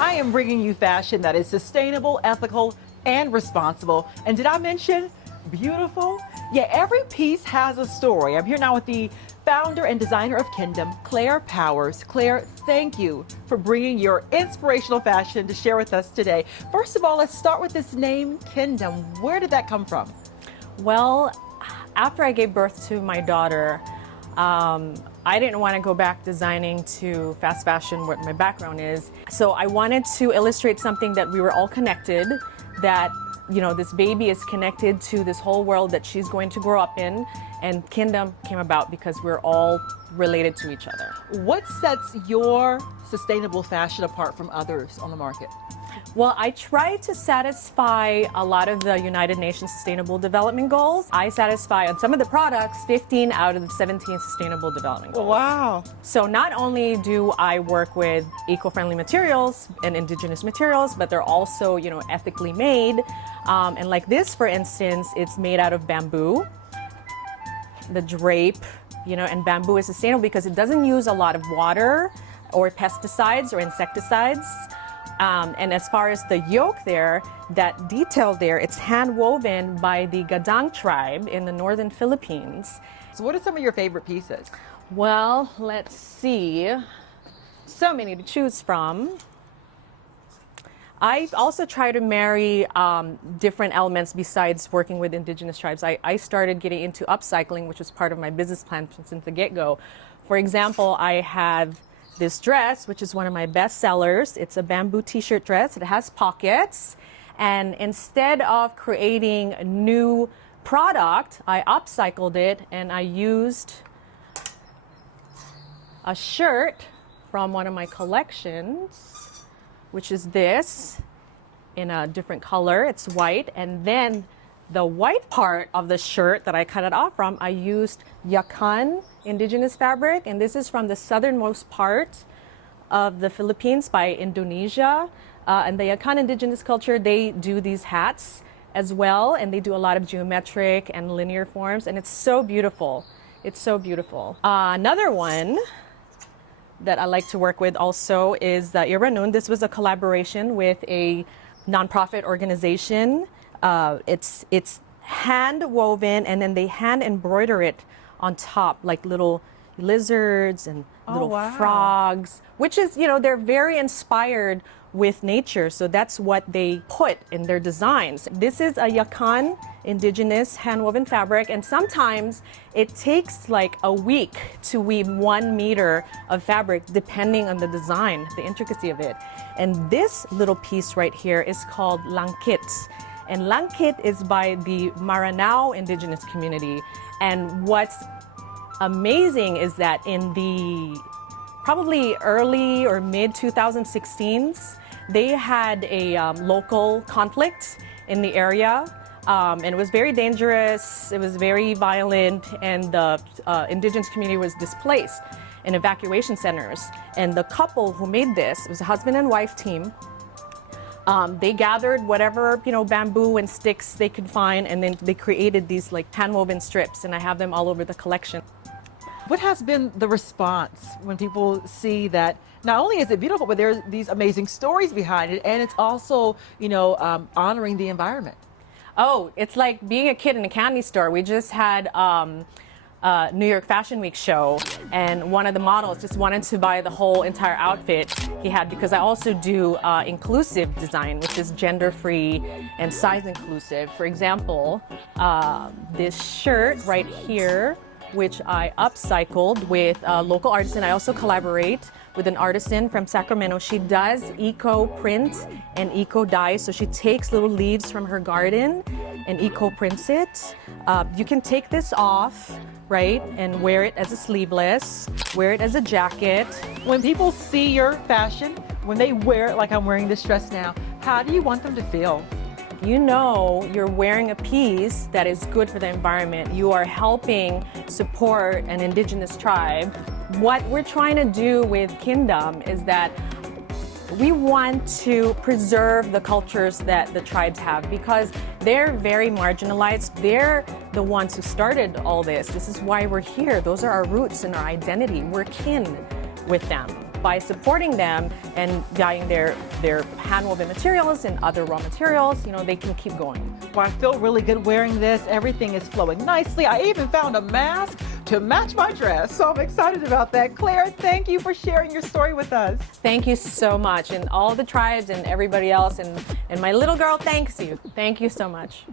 I am bringing you fashion that is sustainable, ethical, and responsible. And did I mention beautiful? Yeah, every piece has a story. I'm here now with the founder and designer of KINdom, Claire Powers. Claire, thank you for bringing your inspirational fashion to share with us today. First of all, let's start with this name, KINdom. Where did that come from? Well, after I gave birth to my daughter, I didn't want to go back designing to fast fashion, what my background is. So I wanted to illustrate something that we were all connected, that this baby is connected to this whole world that she's going to grow up in, and KINdom came about because we're all related to each other. What sets your sustainable fashion apart from others on the market? Well, I try to satisfy a lot of the United Nations Sustainable Development Goals. I satisfy on some of the products 15 out of the 17 Sustainable Development Goals. Wow. So not only do I work with eco-friendly materials and indigenous materials, but they're also, ethically made. And like this, for instance, it's made out of bamboo. The drape, and bamboo is sustainable because it doesn't use a lot of water or pesticides or insecticides. And as far as the yoke there, that detail there, it's hand woven by the Gadang tribe in the northern Philippines. So what are some of your favorite pieces? Well, let's see. So many to choose from. I also try to marry different elements besides working with indigenous tribes. I started getting into upcycling, which was part of my business plan since the get-go. For example, I have this dress, which is one of my best sellers. It's a bamboo t-shirt dress. It has pockets. And instead of creating a new product, I upcycled it and I used a shirt from one of my collections, which is this in a different color. It's white. And then the white part of the shirt that I cut it off from, I used Yakan indigenous fabric, and this is from the southernmost part of the Philippines by Indonesia. And the Yakan indigenous culture, they do these hats as well, and they do a lot of geometric and linear forms, and it's so beautiful. It's so beautiful. Another one that I like to work with also is the Irra Nun. This was a collaboration with a nonprofit organization. It's hand woven, and then they hand embroider it on top, like little lizards and little frogs, which is, they're very inspired with nature. So that's what they put in their designs. This is a Yakan indigenous hand woven fabric, and sometimes it takes like a week to weave 1 meter of fabric depending on the design, the intricacy of it. And this little piece right here is called Langkit. And Langkit is by the Maranao indigenous community. And what's amazing is that in the probably early or mid 2016s, they had a local conflict in the area. And it was very dangerous, it was very violent, and the indigenous community was displaced in evacuation centers. And the couple who made this, it was a husband and wife team. They gathered whatever, bamboo and sticks they could find, and then they created these like hand-woven strips, and I have them all over the collection. What has been the response when people see that not only is it beautiful, but there's these amazing stories behind it, and it's also, honoring the environment? Oh, it's like being a kid in a candy store. We just had New York Fashion Week show, and one of the models just wanted to buy the whole entire outfit he had, because I also do inclusive design, which is gender-free and size inclusive. For example, this shirt right here, which I upcycled with a local artisan. I also collaborate with an artisan from Sacramento. She does eco print and eco dye, so she takes little leaves from her garden and eco prints it. You can take this off, right, and wear it as a sleeveless, wear it as a jacket. When people see your fashion, when they wear it like I'm wearing this dress now, how do you want them to feel? You're wearing a piece that is good for the environment. You are helping support an indigenous tribe. What we're trying to do with KINdom is that we want to preserve the cultures that the tribes have, because they're very marginalized. They're the ones who started all this. This is why we're here. Those are our roots and our identity. We're kin with them. by supporting them and buying their hand-woven materials and other raw materials, you know, they can keep going. Well, I feel really good wearing this. Everything is flowing nicely. I even found a mask to match my dress, so I'm excited about that. Claire, thank you for sharing your story with us. Thank you so much, and all the tribes and everybody else, and my little girl thanks you. Thank you so much.